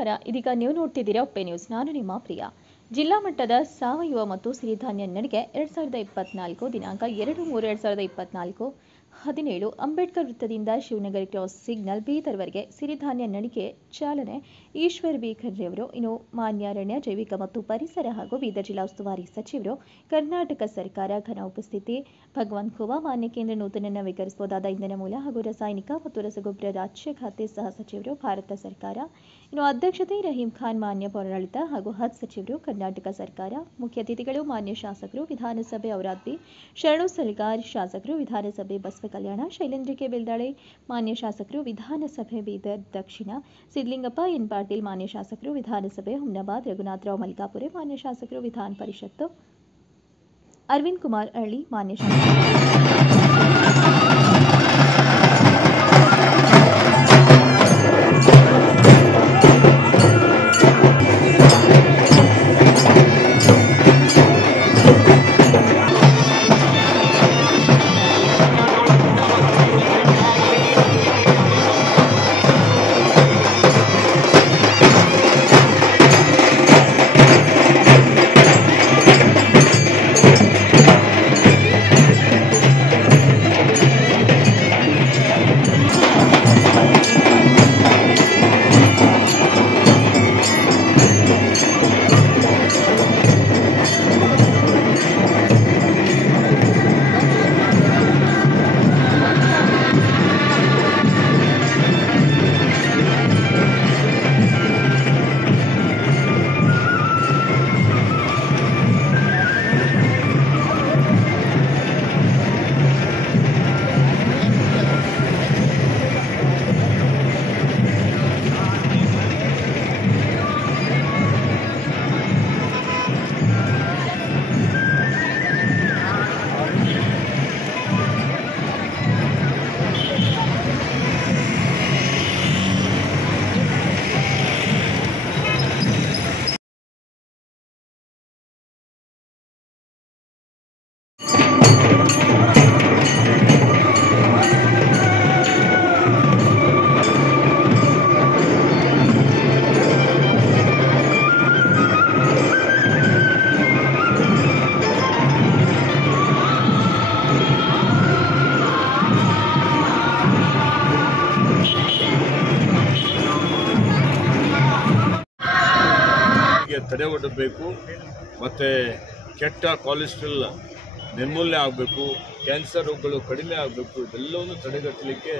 ನಮಸ್ಕಾರ. ಇದೀಗ ನೀವು ನೋಡ್ತಿದ್ದೀರಾ ಒಪ್ಪೆ ನ್ಯೂಸ್. ನಾನು ನಿಮ್ಮ ಪ್ರಿಯಾ. ಜಿಲ್ಲಾ ಮಟ್ಟದ ಸಾವಯವ ಮತ್ತು ಸಿರಿಧಾನ್ಯ ನಡಿಗೆ 2024 ದಿನಾಂಕ 2/3/2024 17 ಅಂಬೇಡ್ಕರ್ ವೃತ್ತದಿಂದ ಶಿವನಗರ ಕ್ರಾಸ್ ಸಿಗ್ನಲ್ ಬೀದರ್ವರೆಗೆ ಸಿರಿಧಾನ್ಯ ನಡಿಗೆ ಚಾಲನೆ ಈಶ್ವರ್ ಬಿ ಖಂಡ್ರೆ ಅವರು. ಇನ್ನು ಮಾನ್ಯ ಅರಣ್ಯ, ಜೈವಿಕ ಮತ್ತು ಪರಿಸರ ಹಾಗೂ ಬೀದರ್ ಜಿಲ್ಲಾ ಉಸ್ತುವಾರಿ ಸಚಿವರು, ಕರ್ನಾಟಕ ಸರ್ಕಾರ ಘನ ಉಪಸ್ಥಿತಿ ಭಗವಂತ ಖೂಬಾ, ಮಾನ್ಯ ಕೇಂದ್ರ ನೂತನ ನವೀಕರಿಸಬಹುದಾದ ಇಂಧನ ಮೂಲ ಹಾಗೂ ರಾಸಾಯನಿಕ ಮತ್ತು ರಸಗೊಬ್ಬರ ರಾಜ್ಯ ಖಾತೆ ಸಹ ಸಚಿವರು, ಭಾರತ ಸರ್ಕಾರ. ಇನ್ನು ಅಧ್ಯಕ್ಷತೆ ರಹೀಂ ಖಾನ್, ಮಾನ್ಯ ಪೌರಾಡಳಿತ ಹಾಗೂ ಹಜ್ ಸಚಿವರು, ಕರ್ನಾಟಕ ಸರ್ಕಾರ. ಮುಖ್ಯ ಅತಿಥಿಗಳು ಮಾನ್ಯ ಶಾಸಕರು, ವಿಧಾನಸಭೆ ಔರಾದ್ವಿ ಶರಣು ಸಲಿಗಾರ್, ಶಾಸಕರು ವಿಧಾನಸಭೆ ಬಸವ ಕಲ್ಯಾಣ, ಶೈಲೇಂದ್ರ ಕೆ ಬೆಲ್ದಾಳೆ, ಮಾನ್ಯ ಶಾಸಕರು ವಿಧಾನಸಭೆ ಬೀದರ್ ದಕ್ಷಿಣ, ಸಿದ್ಲಿಂಗಪ್ಪ ಎನ್ ಪಾಟೀಲ್, ಮಾನ್ಯ ಶಾಸಕರು ವಿಧಾನಸಭೆ ಹುಮ್ನಾಬಾದ್, ರಘುನಾಥರಾವ್ ಮಲ್ಕಾಪುರೆ, ಮಾನ್ಯ ಶಾಸಕರು ವಿಧಾನ ಪರಿಷತ್ತು, ಅರವಿಂದ್ ಕುಮಾರ್ ಅರಳಿ, ಮಾನ್ಯ ತಡೆ ಒಡ್ಡಬೇಕು ಮತ್ತು ಕೆಟ್ಟ ಕೊಲೆಸ್ಟ್ರಾಲ್ ನಿರ್ಮೂಲನೆ ಆಗಬೇಕು, ಕ್ಯಾನ್ಸರ್ ರೋಗಗಳು ಕಡಿಮೆ ಆಗಬೇಕು. ಇದೆಲ್ಲವನ್ನು ತಡೆಗಟ್ಟಲಿಕ್ಕೆ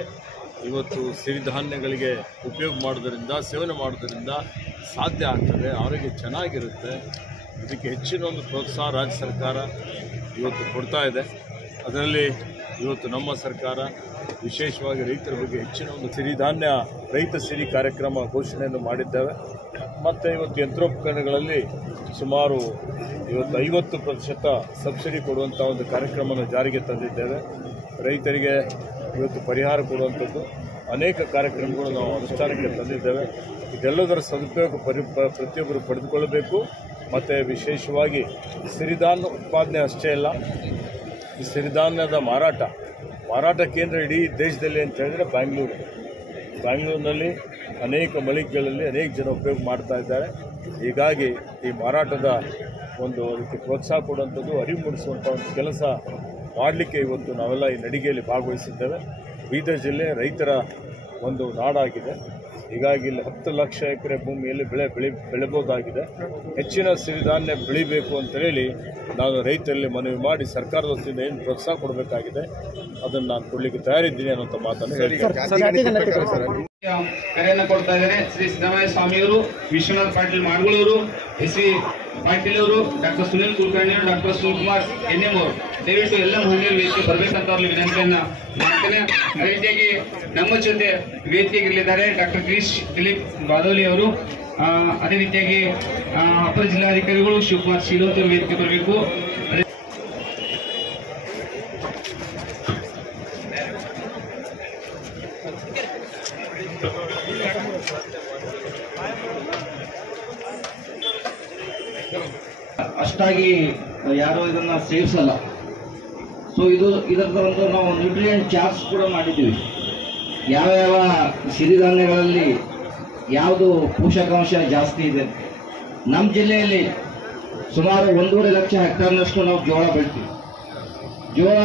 ಇವತ್ತು ಸಿರಿಧಾನ್ಯಗಳಿಗೆ ಉಪಯೋಗ ಮಾಡೋದರಿಂದ, ಸೇವನೆ ಮಾಡೋದರಿಂದ ಸಾಧ್ಯ ಆಗ್ತದೆ. ಆರೋಗ್ಯ ಚೆನ್ನಾಗಿರುತ್ತೆ. ಇದಕ್ಕೆ ಹೆಚ್ಚಿನ ಒಂದು ಪ್ರೋತ್ಸಾಹ ರಾಜ್ಯ ಸರ್ಕಾರ ಇವತ್ತು ಕೊಡ್ತಾ ಇದೆ. ಅದರಲ್ಲಿ ಇವತ್ತು ನಮ್ಮ ಸರ್ಕಾರ ವಿಶೇಷವಾಗಿ ರೈತರ ಬಗ್ಗೆ ಹೆಚ್ಚಿನ ಒಂದು ಸಿರಿಧಾನ್ಯ ರೈತ ಸಿರಿ ಕಾರ್ಯಕ್ರಮ ಘೋಷಣೆಯನ್ನು ಮಾಡಿದ್ದೇವೆ. ಮತ್ತು ಇವತ್ತು ಯಂತ್ರೋಪಕರಣಗಳಲ್ಲಿ ಸುಮಾರು ಇವತ್ತು 50% ಸಬ್ಸಿಡಿ ಕೊಡುವಂಥ ಒಂದು ಕಾರ್ಯಕ್ರಮವನ್ನು ಜಾರಿಗೆ ತಂದಿದ್ದೇವೆ. ರೈತರಿಗೆ ಇವತ್ತು ಪರಿಹಾರ ಕೊಡುವಂಥದ್ದು ಅನೇಕ ಕಾರ್ಯಕ್ರಮಗಳು ನಾವು ಅನುಷ್ಠಾನಕ್ಕೆ ತಂದಿದ್ದೇವೆ. ಇದೆಲ್ಲದರ ಸದುಪಯೋಗ ಪ್ರತಿಯೊಬ್ಬರು ಪಡೆದುಕೊಳ್ಳಬೇಕು. ಮತ್ತು ವಿಶೇಷವಾಗಿ ಸಿರಿಧಾನ್ಯ ಉತ್ಪಾದನೆ ಅಷ್ಟೇ ಅಲ್ಲ, ಈ ಸಿರಿಧಾನ್ಯದ ಮಾರಾಟ ಕೇಂದ್ರ ಇಡೀ ದೇಶದಲ್ಲಿ ಅಂತ ಹೇಳಿದರೆ ಬ್ಯಾಂಗ್ಳೂರಿನಲ್ಲಿ ಅನೇಕ ಮಳಿಗೆಗಳಲ್ಲಿ ಅನೇಕ ಜನ ಉಪಯೋಗ ಮಾಡ್ತಾ ಇದ್ದಾರೆ. ಹೀಗಾಗಿ ಈ ಮಾರಾಟದ ಒಂದು ಅದಕ್ಕೆ ಪ್ರೋತ್ಸಾಹ ಕೊಡುವಂಥದ್ದು, ಅರಿವು ಮೂಡಿಸುವಂಥ ಒಂದು ಕೆಲಸ ಮಾಡಲಿಕ್ಕೆ ಇವತ್ತು ನಾವೆಲ್ಲ ಈ ನಡಿಗೆಯಲ್ಲಿ ಭಾಗವಹಿಸಿದ್ದೇವೆ. ಬೀದರ್ ಜಿಲ್ಲೆ ರೈತರ ಒಂದು ನಾಡಾಗಿದೆ. ಹೀಗಾಗಿ ಇಲ್ಲಿ 10 ಲಕ್ಷ ಎಕರೆ ಭೂಮಿಯಲ್ಲಿ ಬೆಳೆಬೋದಾಗಿದೆ. ಹೆಚ್ಚಿನ ಸಿರಿಧಾನ್ಯ ಬೆಳಿಬೇಕು ಅಂತೇಳಿ ನಾನು ರೈತರಲ್ಲಿ ಮನವಿ ಮಾಡಿ ಸರ್ಕಾರದ ವತಿಯಿಂದ ಏನು ಪ್ರೋತ್ಸಾಹ ಕೊಡಬೇಕಾಗಿದೆ ಅದನ್ನು ನಾನು ಕೊಡಲಿಕ್ಕೆ ತಯಾರಿದ್ದೀನಿ ಅನ್ನೋಂಥ ಮಾತನ್ನು ಹೇಳ್ತಾರೆ. ಕರೆಯನ್ನು ಕೊಡ್ತಾ ಇದ್ದಾರೆ. ಶ್ರೀ ಸಿದ್ದರಾಮಯ್ಯ ಸ್ವಾಮಿಯವರು, ವಿಶ್ವನಾಥ್ ಪಾಟೀಲ್ ಮಾಡ್ಗಳವರು, ಎಸ್.ವಿ. ಪಾಟೀಲ್ ಅವರು, ಡಾಕ್ಟರ್ ಸುನಿಲ್ ಕುಲಕರ್ಣಿ ಅವರು, ಡಾಕ್ಟರ್ ಸುನಿಲ್ಕುಮಾರ್ ಎನ್.ಎಂ. ಅವರು ದಯವಿಟ್ಟು ಎಲ್ಲ ಮಹಿಳೆಯರು ವೇದಿಕೆ ಬರಬೇಕಂತ ಅವ್ರಿಗೆ ವಿನಂತಿಯನ್ನ ಮಾಡ್ತೇನೆ. ಅದೇ ರೀತಿಯಾಗಿ ನಮ್ಮ ಜೊತೆ ವೇದಿಕೆಗಿರಲಿದ್ದಾರೆ ಡಾಕ್ಟರ್ ದಿಲೀಪ್ ಬಾದೋಲಿ ಅವರು. ಅದೇ ರೀತಿಯಾಗಿ ಅಪರ ಜಿಲ್ಲಾಧಿಕಾರಿಗಳು ಶಿವಕುಮಾರ್ ಶೀಲೋತ್ ಅವರು ವೇದಿಕೆ ಬರಬೇಕು. ಅಷ್ಟಾಗಿ ಯಾರು ಇದನ್ನ ಸೇವಿಸಲ್ಲ. ಸೊ ಇದರದ ಒಂದು ನಾವು ನ್ಯೂಟ್ರಿಯೆಂಟ್ ಚಾರ್ಟ್ಸ್ ಕೂಡ ಮಾಡಿದ್ದೀವಿ. ಯಾವ ಸಿರಿಧಾನ್ಯಗಳಲ್ಲಿ ಯಾವುದು ಪೋಷಕಾಂಶ ಜಾಸ್ತಿ ಇದೆ. ನಮ್ಮ ಜಿಲ್ಲೆಯಲ್ಲಿ ಸುಮಾರು 1.5 ಲಕ್ಷ ಹೆಕ್ಟರ್ನಷ್ಟು ನಾವು ಜೋಳ ಬೆಳಿತೀವಿ. ಜೋಳ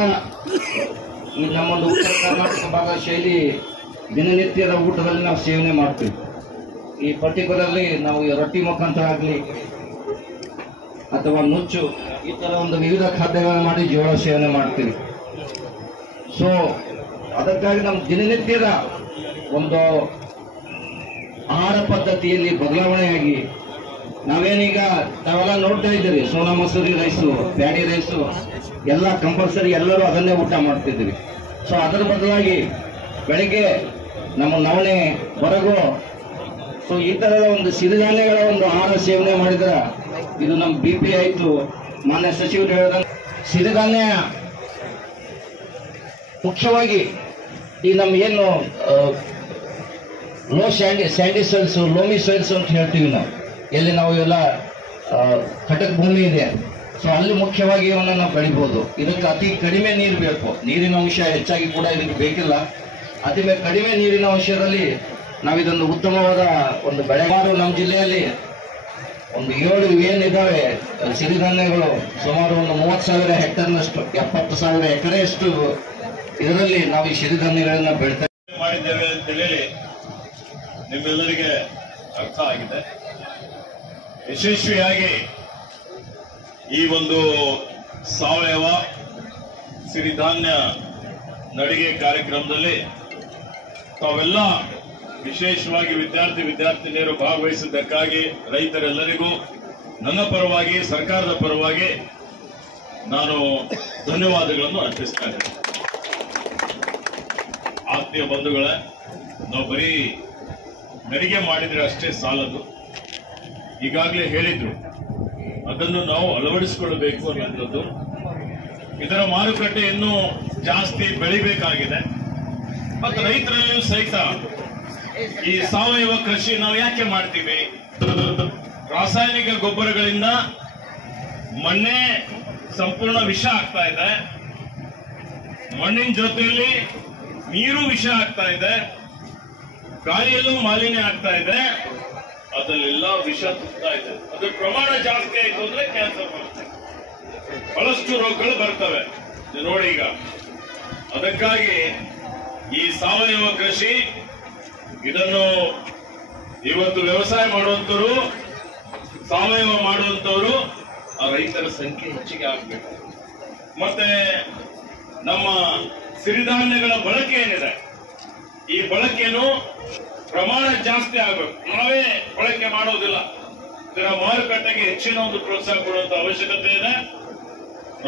ಈ ನಮ್ಮೊಂದು ಉತ್ತರ ಕರ್ನಾಟಕ ಭಾಗ ಶೈಲಿ ದಿನನಿತ್ಯದ ಊಟದಲ್ಲಿ ನಾವು ಸೇವನೆ ಮಾಡ್ತೀವಿ. ಈ ಪರ್ಟಿಕ್ಯುಲರ್ಲಿ ನಾವು ಈ ರೊಟ್ಟಿ ಮುಖಾಂತರ ಆಗಲಿ ಅಥವಾ ನುಚ್ಚು ಈ ಥರ ಒಂದು ವಿವಿಧ ಖಾದ್ಯಗಳನ್ನು ಮಾಡಿ ಜೋಳ ಸೇವನೆ ಮಾಡ್ತೀವಿ. ಸೊ ಅದಕ್ಕಾಗಿ ನಮ್ಮ ದಿನನಿತ್ಯದ ಒಂದು ಆಹಾರ ಪದ್ಧತಿಯಲ್ಲಿ ಬದಲಾವಣೆಯಾಗಿ ನಾವೇನೀಗ ತಾವೆಲ್ಲ ನೋಡ್ತಾ ಇದ್ದೀರಿ, Sona Masuri rice, paddy rice ಎಲ್ಲ ಕಂಪಲ್ಸರಿ ಎಲ್ಲರೂ ಅದನ್ನೇ ಊಟ ಮಾಡ್ತಿದ್ದೀವಿ. ಸೊ ಅದರ ಬದಲಾಗಿ ಬೆಳಿಗ್ಗೆ ನಮ್ಮ ನವಣೆ, ಬರಗು, ಸೊ ಈ ಥರದ ಒಂದು ಸಿರಿಧಾನ್ಯಗಳ ಒಂದು ಆಹಾರ ಸೇವನೆ ಮಾಡಿದ್ರೆ ಇದು ನಮ್ಮ BP ಆಯಿತು. ಮಾನ್ಯ ಸಚಿವರು ಹೇಳಿದಂಗೆ ಸಿರಿಧಾನ್ಯ ಮುಖ್ಯವಾಗಿ ಈ ನಮ್ಮ ಏನು ಸ್ಯಾಂಡಿ ಸಾಯಿಲ್ಸ್, ಲೋಮಿ ಸಾಯಿಲ್ಸ್ ಅಂತ ಹೇಳ್ತೀವಿ ನಾವು, ಎಲ್ಲಿ ನಾವು ಎಲ್ಲ ಕಟಕ್ ಭೂಮಿ ಇದೆ. ಸೊ ಅಲ್ಲಿ ಮುಖ್ಯವಾಗಿ ಇವನ್ನ ನಾವು ಬೆಳಿಬಹುದು. ಇದಕ್ಕೆ ಅತಿ ಕಡಿಮೆ ನೀರು ಬೇಕು, ನೀರಿನ ಅಂಶ ಹೆಚ್ಚಾಗಿ ಕೂಡ ಇದಕ್ಕೆ ಬೇಕಿಲ್ಲ. ಅತಿ ಕಡಿಮೆ ನೀರಿನ ಅಂಶದಲ್ಲಿ ನಾವು ಇದೊಂದು ಉತ್ತಮವಾದ ಒಂದು ಬೆಳೆಗಾರರು ನಮ್ಮ ಜಿಲ್ಲೆಯಲ್ಲಿ ಒಂದು 7 ಏನಿದ್ದಾವೆ ಸಿರಿಧಾನ್ಯಗಳು, ಸುಮಾರು ಒಂದು 30,000 ಹೆಕ್ಟರ್ನಷ್ಟು, 70,000 ಎಕರೆಯಷ್ಟು ಇದರಲ್ಲಿ ನಾವು ಈ ಸಿರಿಧಾನ್ಯಗಳನ್ನ ಬೆಳಿತಾ ಮಾಡಿದ್ದೇವೆ ಅಂತ ಹೇಳಿ ನಿಮ್ಮೆಲ್ಲರಿಗೆ ಅರ್ಥ ಆಗಿದೆ. ಯಶಸ್ವಿಯಾಗಿ ಈ ಒಂದು ಸಾವಯವ ಸಿರಿಧಾನ್ಯ ನಡಿಗೆ ಕಾರ್ಯಕ್ರಮದಲ್ಲಿ ತಾವೆಲ್ಲ ವಿಶೇಷವಾಗಿ ವಿದ್ಯಾರ್ಥಿನಿಯರು ಭಾಗವಹಿಸಿದ್ದಕ್ಕಾಗಿ ರೈತರೆಲ್ಲರಿಗೂ ನನ್ನ ಪರವಾಗಿ, ಸರ್ಕಾರದ ಪರವಾಗಿ ನಾನು ಧನ್ಯವಾದಗಳನ್ನು ಅರ್ಪಿಸ್ತಾ ಇದ್ದೇನೆ. ಆತ್ಮೀಯ ಬಂಧುಗಳೇ, ನಾವು ಬರೀ ನಡಿಗೆ ಮಾಡಿದ್ರೆ ಅಷ್ಟೇ ಸಾಲದು. ಈಗಾಗಲೇ ಹೇಳಿದ್ರು, ಅದನ್ನು ನಾವು ಅಳವಡಿಸಿಕೊಳ್ಳಬೇಕು ಅನ್ನುವಂಥದ್ದು. ಇದರ ಮಾರುಕಟ್ಟೆ ಇನ್ನೂ ಜಾಸ್ತಿ ಬೆಳಿಬೇಕಾಗಿದೆ. ಮತ್ತು ರೈತರಲ್ಲಿಯೂ ಸಹಿತ ಈ ಸಾವಯವ ಕೃಷಿ ನಾವು ಯಾಕೆ ಮಾಡ್ತೀವಿ? ರಾಸಾಯನಿಕ ಗೊಬ್ಬರಗಳಿಂದ ಮಣ್ಣೇ ಸಂಪೂರ್ಣ ವಿಷ ಆಗ್ತಾ ಇದೆ, ಮಣ್ಣಿನ ಜೊತೆಯಲ್ಲಿ ನೀರು ವಿಷ ಆಗ್ತಾ ಇದೆ, ಗಾಳಿಯಲ್ಲೂ ಮಾಲಿನ್ಯ ಆಗ್ತಾ ಇದೆ, ಅದರಲ್ಲೆಲ್ಲ ವಿಷ ತುತ್ತಾ ಇದೆ. ಅದ್ರ ಪ್ರಮಾಣ ಜಾಸ್ತಿ ಆಯ್ತು ಅಂದ್ರೆ ಕ್ಯಾನ್ಸರ್ ಬರುತ್ತೆ, ಬಹಳಷ್ಟು ರೋಗಗಳು ಬರ್ತವೆ ನೋಡಿ ಈಗ. ಅದಕ್ಕಾಗಿ ಈ ಸಾವಯವ ಕೃಷಿ ಇದನ್ನು ಇವತ್ತು ವ್ಯವಸಾಯ ಮಾಡುವಂತವರು, ಸಾವಯವ ಮಾಡುವಂತವರು ಆ ರೈತರ ಸಂಖ್ಯೆ ಹೆಚ್ಚಿಗೆ ಆಗಬೇಕು. ಮತ್ತೆ ನಮ್ಮ ಸಿರಿಧಾನ್ಯಗಳ ಬಳಕೆ ಏನಿದೆ, ಈ ಬಳಕೆಯನ್ನು ಪ್ರಮಾಣ ಜಾಸ್ತಿ ಆಗಬೇಕು. ನಾವೇ ಬಳಕೆ ಮಾಡೋದಿಲ್ಲ, ಇದರ ಮಾರುಕಟ್ಟೆಗೆ ಹೆಚ್ಚಿನ ಒಂದು ಪ್ರೋತ್ಸಾಹ ಕೊಡುವಂತ ಅವಶ್ಯಕತೆ ಇದೆ.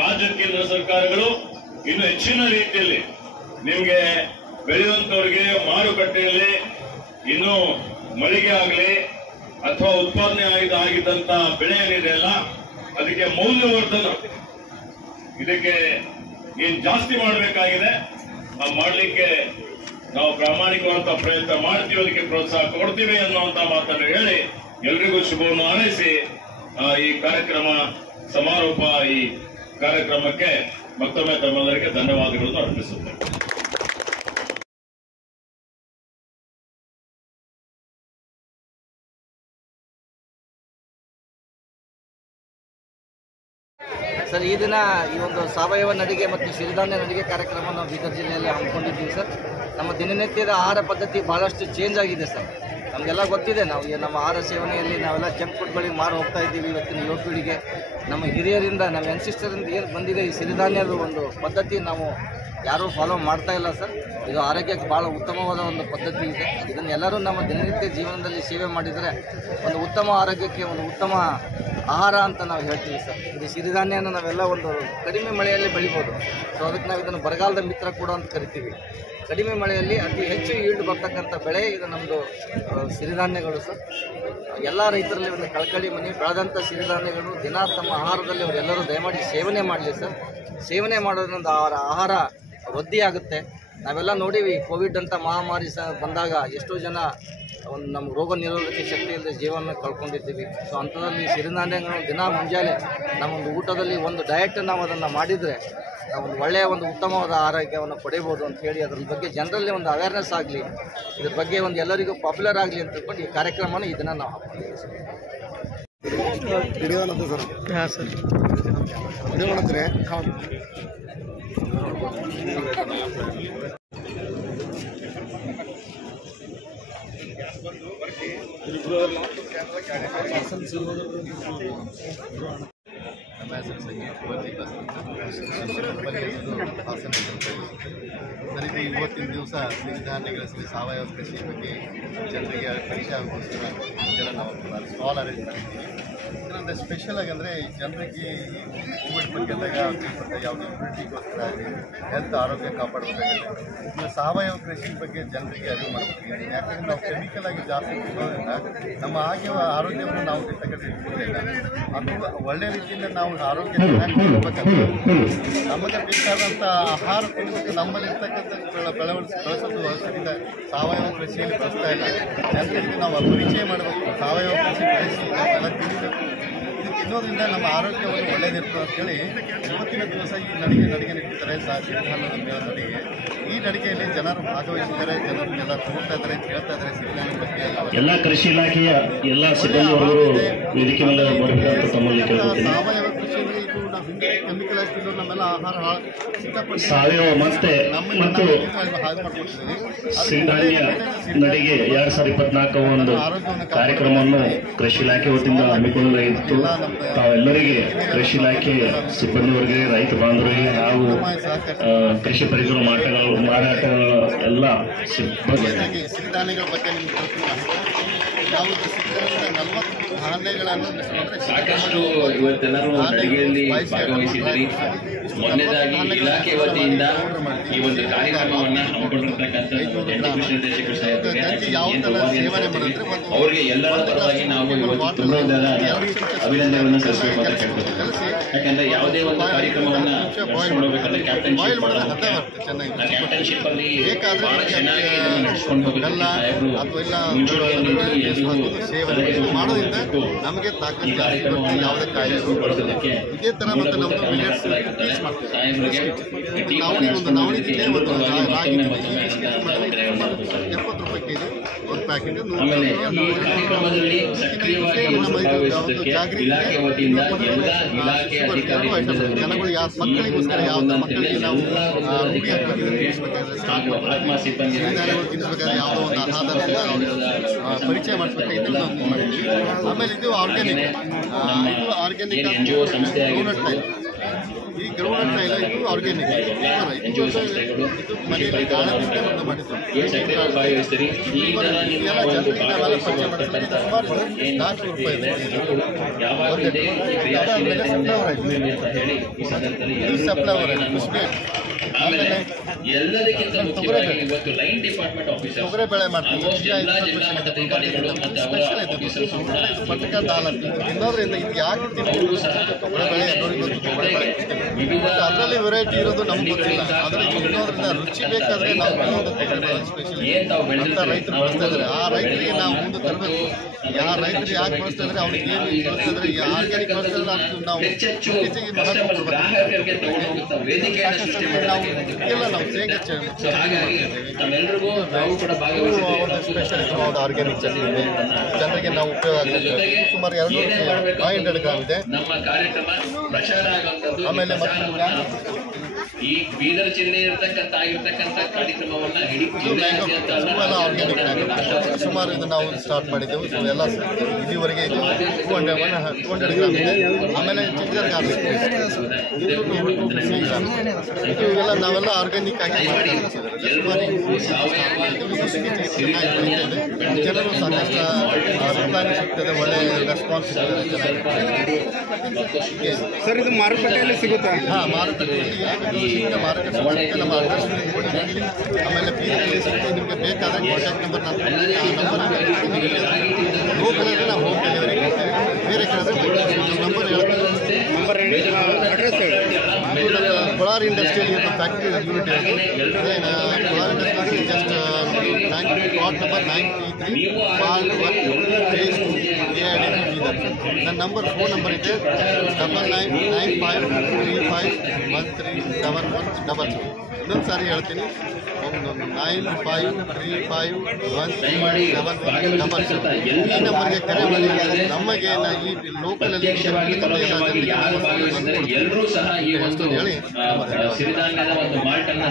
ರಾಜ್ಯ ಕೇಂದ್ರ ಸರ್ಕಾರಗಳು ಇನ್ನು ಹೆಚ್ಚಿನ ರೀತಿಯಲ್ಲಿ ನಿಮಗೆ ಬೆಳೆಯುವಂತವರಿಗೆ ಮಾರುಕಟ್ಟೆಯಲ್ಲಿ ಇನ್ನು ಮಳಿಗೆ ಆಗಲಿ ಅಥವಾ ಉತ್ಪಾದನೆ ಆಗಿದ್ದಂತ ಬೆಳೆ ಏನಿದೆ ಅಲ್ಲ, ಅದಕ್ಕೆ ಮೌಲ್ಯವರ್ಧನ, ಇದಕ್ಕೆ ಏನ್ ಜಾಸ್ತಿ ಮಾಡಬೇಕಾಗಿದೆ ಮಾಡಲಿಕ್ಕೆ ನಾವು ಪ್ರಾಮಾಣಿಕವಾದ ಪ್ರಯತ್ನ ಮಾಡ್ತೀವಿ, ಅದಕ್ಕೆ ಪ್ರೋತ್ಸಾಹ ಕೊಡ್ತೀವಿ ಅನ್ನುವಂತ ಮಾತನ್ನು ಹೇಳಿ ಎಲ್ರಿಗೂ ಶುಭವನ್ನು ಹಾರೈಸಿ ಈ ಕಾರ್ಯಕ್ರಮ ಸಮಾರೋಪ, ಈ ಕಾರ್ಯಕ್ರಮಕ್ಕೆ ಮತ್ತೊಮ್ಮೆ ತಮ್ಮೆಲ್ಲರಿಗೆ ಧನ್ಯವಾದಗಳನ್ನು ಅರ್ಪಿಸುತ್ತೇನೆ. ಸರ್, ಈ ದಿನ ಈ ಒಂದು ಸಾವಯವ ನಡಿಗೆ ಮತ್ತು ಸಿರಿಧಾನ್ಯ ನಡಿಗೆ ಕಾರ್ಯಕ್ರಮ ನಾವು ಬೀದರ್ ಜಿಲ್ಲೆಯಲ್ಲಿ ಹಮ್ಮಿಕೊಂಡಿದ್ದೀವಿ ಸರ್. ನಮ್ಮ ದಿನನಿತ್ಯದ ಆಹಾರ ಪದ್ಧತಿ ಭಾಳಷ್ಟು ಚೇಂಜ್ ಆಗಿದೆ ಸರ್. ನಮಗೆಲ್ಲ ಗೊತ್ತಿದೆ, ನಾವು ನಮ್ಮ ಆಹಾರ ಸೇವನೆಯಲ್ಲಿ ನಾವೆಲ್ಲ ಜಂಕ್ ಫುಡ್ಗಳಿಗೆ ಮಾರು ಹೋಗ್ತಾ ಇದ್ದೀವಿ. ಇವತ್ತಿನ ಯುವ ಪೀಳಿಗೆ ನಮ್ಮ ಹಿರಿಯರಿಂದ, ನಮ್ಮ ಅನ್ಸಿಸ್ಟರಿಂದ ಏನು ಬಂದಿದೆ ಈ ಸಿರಿಧಾನ್ಯದ ಒಂದು ಪದ್ಧತಿ ನಾವು ಯಾರೂ ಫಾಲೋ ಮಾಡ್ತಾ ಇಲ್ಲ ಸರ್. ಇದು ಆರೋಗ್ಯಕ್ಕೆ ಭಾಳ ಉತ್ತಮವಾದ ಒಂದು ಪದ್ಧತಿ ಇದೆ. ಇದನ್ನು ಎಲ್ಲರೂ ನಮ್ಮ ದಿನನಿತ್ಯ ಜೀವನದಲ್ಲಿ ಸೇವೆ ಮಾಡಿದರೆ ಒಂದು ಉತ್ತಮ ಆರೋಗ್ಯಕ್ಕೆ ಒಂದು ಉತ್ತಮ ಆಹಾರ ಅಂತ ನಾವು ಹೇಳ್ತೀವಿ ಸರ್. ಇದು ಸಿರಿಧಾನ್ಯನ ನಾವೆಲ್ಲ ಒಂದು ಕಡಿಮೆ ಮಳೆಯಲ್ಲಿ ಬೆಳಿಬೋದು. ಸೊ ಅದಕ್ಕೆ ನಾವು ಇದನ್ನು ಬರಗಾಲದ ಮಿತ್ರ ಕೂಡ ಅಂತ ಕರಿತೀವಿ. ಕಡಿಮೆ ಮಳೆಯಲ್ಲಿ ಅತಿ ಹೆಚ್ಚು ಈಲ್ಡ್ ಬರ್ತಕ್ಕಂಥ ಬೆಳೆ ಇದು ನಮ್ಮದು ಸಿರಿಧಾನ್ಯಗಳು ಸರ್. ಎಲ್ಲ ರೈತರಲ್ಲಿ ಒಂದು ಕಳಕಳಿ ಮನೆ ಬೆಳೆದಂಥ ಸಿರಿಧಾನ್ಯಗಳು ದಿನ ತಮ್ಮ ಆಹಾರದಲ್ಲಿ ಅವರೆಲ್ಲರೂ ದಯಮಾಡಿ ಸೇವನೆ ಮಾಡಲಿ ಸರ್. ಸೇವನೆ ಮಾಡೋದ್ರಿಂದ ಅವರ ಆಹಾರ ವೃದ್ಧಿಯಾಗುತ್ತೆ. ನಾವೆಲ್ಲ ನೋಡೀವಿ ಕೋವಿಡ್ ಅಂತ ಮಹಾಮಾರಿ ಬಂದಾಗ ಎಷ್ಟೋ ಜನ ಒಂದು ನಮ್ಮ ರೋಗ ನಿರೋಧಕ ಶಕ್ತಿ ಇಲ್ಲದೆ ಜೀವನ ಕಳ್ಕೊಂಡಿರ್ತೀವಿ. ಸೊ ಅಂಥದ್ರಲ್ಲಿ ಸಿರಿಧಾನ್ಯಗಳನ್ನು ದಿನ ಮುಂಜಾನೆ ನಮ್ಮೊಂದು ಊಟದಲ್ಲಿ ಒಂದು ಡಯಟ್ ನಾವು ಅದನ್ನು ಮಾಡಿದರೆ ನಾವೊಂದು ಒಳ್ಳೆಯ ಒಂದು ಉತ್ತಮವಾದ ಆರೋಗ್ಯವನ್ನು ಪಡೆಯಬಹುದು ಅಂತ ಹೇಳಿ ಅದ್ರ ಬಗ್ಗೆ ಜನರಲ್ಲಿ ಒಂದು ಅವೇರ್ನೆಸ್ ಆಗಲಿ, ಇದ್ರ ಬಗ್ಗೆ ಒಂದು ಎಲ್ಲರಿಗೂ ಪಾಪ್ಯುಲರ್ ಆಗಲಿ ಅಂತ ತಿಳ್ಕೊಂಡು ಈ ಕಾರ್ಯಕ್ರಮನ ಇದನ್ನು ನಾವು ನಮ್ಮ ಹೆಸರು ಸಂಗೀತ ನನಗೆ ಇವತ್ತಿನ ದಿವಸ ಸಿರಿಧಾನ್ಯಗಳ ಸಾವಯವ ಕೃಷಿ ಬಗ್ಗೆ ಜನರಿಗೆ ಪರಿಚಯ ಆಗೋಸ್ಕರ ಇದೆಲ್ಲ ನಾವು ಸ್ಟಾಲ್ ಅರೇಂಜ್ ಮಾಡಿದ್ದೀವಿ. ಇದರಿಂದ ಸ್ಪೆಷಲ್ ಆಗಿ ಅಂದರೆ ಜನರಿಗೆ ಈ ಕೋವಿಡ್ ಬಗ್ಗೆ ಅಂದಾಗ ಯಾವುದೇ ಇಮ್ಯುನಿಟಿಗೋಸ್ಕರ ಆಗಲಿ ಹೆಲ್ತ್ ಆರೋಗ್ಯ ಕಾಪಾಡಬೇಕಾಗಿದೆ. ಈಗ ಸಾವಯವ ಕೃಷಿ ಬಗ್ಗೆ ಜನರಿಗೆ ಅರಿವು ಮಾಡಬೇಕಾಗಿದೆ. ಯಾಕಂದರೆ ನಾವು ಕೆಮಿಕಲ್ ಆಗಿ ಜಾಸ್ತಿ ತಿನ್ನೋದ್ರಿಂದ ನಮ್ಮ ಆರೋಗ್ಯವನ್ನು ನಾವು ಇಟ್ಕೊಂಡಿಲ್ಲ. ಅದು ಒಳ್ಳೆ ರೀತಿಯಿಂದ ನಾವು ಆರೋಗ್ಯ ಇರಬೇಕಂದ್ರೆ ನಮಗೆ ಬೇಕಾದಂಥ ಆಹಾರ ತಿನ್ನೋದಕ್ಕೆ ನಮ್ಮಲ್ಲಿರ್ತಕ್ಕಂಥ ಬೆಳೆಸೋದು ಸರಿದ ಸಾವಯವ ಕೃಷಿಯಲ್ಲಿ ಬಳಸ್ತಾ ಇಲ್ಲ. ಜನರಿಗೆ ನಾವು ಪರಿಚಯ ಮಾಡಬೇಕು. ಸಾವಯವ ಕೃಷಿ ಬೆಳೆಸಿ ನಾವೆಲ್ಲ ತಿನ್ನಬೇಕು. ಇದು ತಿನ್ನೋದ್ರಿಂದ ನಮ್ಮ ಆರೋಗ್ಯವನ್ನು ಒಳ್ಳೆಯದಿರ್ತದೆ ಅಂತೇಳಿ ಇವತ್ತಿನ ದಿವಸ ಈ ನಡಿಗೆ ನೀಡ್ತಾರೆ. ಸಿರಿಧಾನ್ಯದ ಮೇಳ ನಡಿಗೆ. ಈ ನಡಿಗೆಯಲ್ಲಿ ಜನರು ಭಾಗವಹಿಸಿದ್ದಾರೆ, ಜನರನ್ನೆಲ್ಲ ತಗೊಳ್ತಾ ಇದ್ದಾರೆ, ಕೇಳ್ತಾ ಇದ್ದಾರೆ. ಸಿರಿಧಾನ್ಯ ಬಗ್ಗೆ ಎಲ್ಲ ಕೃಷಿ ಇಲಾಖೆಯ ಎಲ್ಲ ಸಿಬ್ಬಂದಿಯವರು ವೇದಿಕೆ ಮೇಲೆ ಬರಬೇಕಂತ ತಮ್ಮಲ್ಲಿ ಕೇಳ್ಕೊತೀನಿ. ಸಾವಯವ ಕೃಷಿಯಲ್ಲಿ ಇದು ನಾವು ಹಿಂದೆ ಕೆಮಿಕಲ್ ಹಾಕಿದ್ರು ನಮ್ಮೆಲ್ಲ ಆಹಾರ ಸಿಕ್ಕಾಪಟ್ಟೆ ಸಾವಯವ ಮತ್ತು ಸಿರಿಧಾನ್ಯ ನಡಿಗೆ 2024 ಒಂದು ಕಾರ್ಯಕ್ರಮವನ್ನು ಕೃಷಿ ಇಲಾಖೆ ವತಿಯಿಂದ ಹಮ್ಮಿಕೊಳ್ಳಲಾಗಿತ್ತು. ತಾವೆಲ್ಲರಿಗೆ ಕೃಷಿ ಇಲಾಖೆ ಸಿಬ್ಬಂದಿಯವರಿಗೆ, ರೈತ ಬಾಂಧವರಿಗೆ ಹಾಗೂ ಕೃಷಿ ಪರಿಕರ ಮಾರಾಟಗಳ ಎಲ್ಲ ಸಿಬ್ಬಂದಿ ಸಿರಿಧಾನ್ಯಗಳ ಬಗ್ಗೆ ನಿಮ್ಗೆ ನಾವು ಸಿರಿಧಾನ್ಯದ 40 ಧಾನ್ಯಗಳನ್ನು ಸಾಕಷ್ಟು ಇವತ್ತೆಲ್ಲರೂ ಅಡುಗೆಯಲ್ಲಿ ಭಾಗವಹಿಸಿದ್ದೀರಿ. ಮೊದಲನೇದಾಗಿ ಇಲಾಖೆ ವತಿಯಿಂದ ಈ ಒಂದು ಕಾರ್ಯಕ್ರಮವನ್ನು ಹಮ್ಮಿಕೊಂಡಿರ್ತಕ್ಕಂಥ ಕೃಷಿ ನಿರ್ದೇಶಕರು ಸಾಹೇಬರಿಗೆ ಅವರಿಗೆ ಎಲ್ಲರ ಪರವಾಗಿ ನಾವು ಇವತ್ತು ತುಂಬಾ ಅಭಿನಂದನೆಗಳನ್ನು ಸಲ್ಲಿಸಬೇಕು ಅಂತ ಕೇಳ್ಕೊತೀವಿ. ಯಾಕಂದ್ರೆ ಯಾವುದೇ ಒಂದು ಕಾರ್ಯಕ್ರಮವನ್ನು ಮಾಡಬೇಕಂದ್ರೆ ಕ್ಯಾಪ್ಟನ್ಶಿಪ್ ಅಲ್ಲಿ ಬಹಳ ಚೆನ್ನಾಗಿ ನಡೆಸ್ಕೊಂಡು ಹೋಗಬೇಕು ಸಾಹೇಬರು. ಮಾಡೋದ್ರಿಂದ ನಮಗೆ ತಾಕತ್ತು ಯಾವುದೇ ಕಾಯಿಲೆಗಳು ಬರೋದಕ್ಕೆ ಇದೇ ಥರ ಮತ್ತು ನಮ್ಮದು ನವಣಿ ಜಿಲ್ಲೆ ಒಂದು ರಾಗಿ 70 ರೂಪಾಯಿ ಕೆಜಿ ಒಂದು ಪ್ಯಾಕೆಟ್. ಆಮೇಲೆ ಈ ಕಾರ್ಯಕ್ರಮದಲ್ಲಿ ಸಕ್ರಿಯವಾಗಿ ಭಾಗವಹಿಸುವುದಕ್ಕೆ ಇಲಾಖೆ ವತಿಯಿಂದ ಎಲ್ಲ ಇಲಾಖೆ ಅಧಿಕಾರಿಗಳು ಮಕ್ಕಳಿಗೋಸ್ಕರ ಯಾವ ಮಕ್ಕಳಿಗೆ ನಾವು ಆತ್ಮ ಸಿಬ್ಬಂದಿ ತಿನ್ನಿಸ್ಬೇಕಾದ್ರೆ ಯಾವುದೋ ಒಂದು ಆಧಾರದಿಂದ ಪರಿಚಯ ಮಾಡಿಸ್ಬೇಕಾಗಿತ್ತು ನಾವು ಮಾಡಿದ್ವಿ. ಆಮೇಲೆ ಇದು ಆರ್ಗ್ಯಾನಿಕ್ NGO ಸಂಸ್ಥೆಯಾಗಿ ಈ ಗ್ರೌಂಡ್ ಇಲ್ಲ, ಇದು ಆರ್ಗ್ಯಾನಿಕ್. NGO ಸಂಸ್ಥೆಗಳು ಮನೆಯಲ್ಲಿ ಗಾಳದಿಂದ ಒಂದು ಮಾಡಿದ್ದು ಭಾಗವಹಿಸ್ತೀರಿ. ಈ ತರ ನಿಮ್ಮ ಒಂದು ಭಾಗವಹಿಸುವಂತಕ್ಕಂಥ ಯಾವಾಗ ಇದೆ ಅಂತ ಹೇಳಿ ಈ ಸಂದರ್ಭದಲ್ಲಿ ಆಮೇಲೆ ಎಲ್ಲದಕ್ಕಿಂತ ಮುಖ್ಯವಾಗಿ ಇವತ್ತು ಲೈನ್ ಡಿಪಾರ್ಟ್ಮೆಂಟ್ ಆಫೀಸರ್ ತೊಗರೆ ಬೆಳೆ ಮಾಡ್ತೀವಿ. ಆಲ್ಮೋಸ್ಟ್ ಎಲ್ಲ ಜಿಲ್ಲಾ ಮಟ್ಟಾಧಿಕಾರಿಗಳು ಮತ್ತು ಅವರ ಆಫೀಸರ್ಸ್ ಕೂಡ ಪಟಕ ದಾಲ್ ಇನ್ನೋದ್ರಿಂದ ಇದು ಯಾಕೆ ಅವರು ಸಹ ತೊಗರೆ ಬೆಳೆ ಎಲ್ಲರಿಗೂ ಗೊತ್ತು. ತೊಗರೆ ಬೆಳೆ ಅದರಲ್ಲಿ ವೆರೈಟಿ ಇರೋದು ನಮ್ಗೆ ಗೊತ್ತಿಲ್ಲ. ಆದರೆ ಇನ್ನೋದ್ರಿಂದ ರುಚಿ ಬೇಕಾದ್ರೆ ನಾವು ಸ್ಪೆಷಲ್ ಅಂತ ರೈತರು ಬಳಸ್ತಾ ಇದ್ದಾರೆ. ಆ ರೈತರಿಗೆ ನಾವು ಮುಂದೆ ತರಬೇಕು. ಯಾವ ರೈತರು ಯಾಕೆ ಬಳಸ್ತಾ ಇದ್ದಾರೆ, ಅವ್ರಿಗೆ ಏನು ಬಳಸ್ತಾ ಇದ್ದಾರೆ, ಆರ್ಗ್ಯಾನಿಕ್ ಬಳಸ್ತಾ ಇದ್ದಾರೆ ಅಂತ ನಾವು ಹೆಚ್ಚಿಗೆ ಮಹತ್ವ ನಾವು ಆರ್ಗ್ಯಾನಿಕ್ ಚಟ್ನಿ ಇದೆ, ಜನರಿಗೆ ನಾವು ಉಪಯೋಗ ಆಗುತ್ತೆ. ಸುಮಾರು 500 ಗ್ರಾಮ್ ಇದೆ. ನಮ್ಮ ಕಾರ್ಯಕ್ರಮ ಪ್ರಚಾರ ಆಗುವಂಥದ್ದು. ಆಮೇಲೆ ಈ ಬೀದರ್ ಜಿಲ್ಲೆ ಆಗಿರ್ತಕ್ಕಂಥ ಕಾರ್ಯಕ್ರಮವನ್ನ ಇಡೀ ಸುಮಾರು ಇದು ನಾವು ಸ್ಟಾರ್ಟ್ ಮಾಡಿದ್ದೆವು. ಎಲ್ಲ ಇಲ್ಲಿವರೆಗೆ ಇದು 200 ಗ್ರಾಮ್ ಇದೆ. ಆಮೇಲೆ ಜಿಂಜರ್ ಗಾರ್ಲಿಕ್ ಇವೆಲ್ಲ ನಾವೆಲ್ಲ ಆರ್ಗ್ಯಾನಿಕ್ ಆಗಿ ಜನರು ಸಾಕಷ್ಟು ರಿಪ್ಲೈ ಸಿಗ್ತದೆ, ಒಳ್ಳೆ ರೆಸ್ಪಾನ್ಸ್ ಸರ್. ಇದು ಮಾರುಕಟ್ಟೆಯಲ್ಲಿ ಸಿಗುತ್ತಾ? ಹಾಂ, ಮಾರುಕಟ್ಟೆಯಲ್ಲಿ ಮಾರುಕಟ್ಟೆ ನಮ್ಮ ಅಡ್ರೆಸ್ ಕೊಟ್ಟಿದ್ದೀವಿ. ಆಮೇಲೆ ಬೀದರಲ್ಲಿ ಸಿಗುತ್ತೆ. ನಿಮಗೆ ಬೇಕಾದರೆ ಕಾಂಟ್ಯಾಕ್ಟ್ ನಂಬರ್ ನಾನು ಲೋಕಲಲ್ಲಿ ನಾವು ಹೋಮ್ ಡೆಲಿವರಿ ಕೊಡ್ತೇವೆ. ಬೇರೆ ಕಡೆ ನಂಬರ್ ಹೇಳ್ತೀವಿ. ಅಡ್ರೆಸ್ ಹೇಳಿ. ಕೋಲಾರ ಇಂಡಸ್ಟ್ರಿಯಲ್ಲಿ active advertising. Then just plot number 93, part 1, phase 2, the number, phone number is 9995351371 ಇನ್ನೊಂದು ಸಾರಿ ಹೇಳ್ತೀನಿ 95351717 ಈ ನಂಬರ್ಗೆ ಕರೆ ಮಾಡಿ. ನಮಗೆ ಈ ಲೋಕಲಲ್ಲಿ ಎಲ್ಲರೂ ಸಹ ಈ ಒಂದು ಸಿರಿಧಾನ್ಯದ ಒಂದು ಮಾಲ್ಟ್ ಅನ್ನ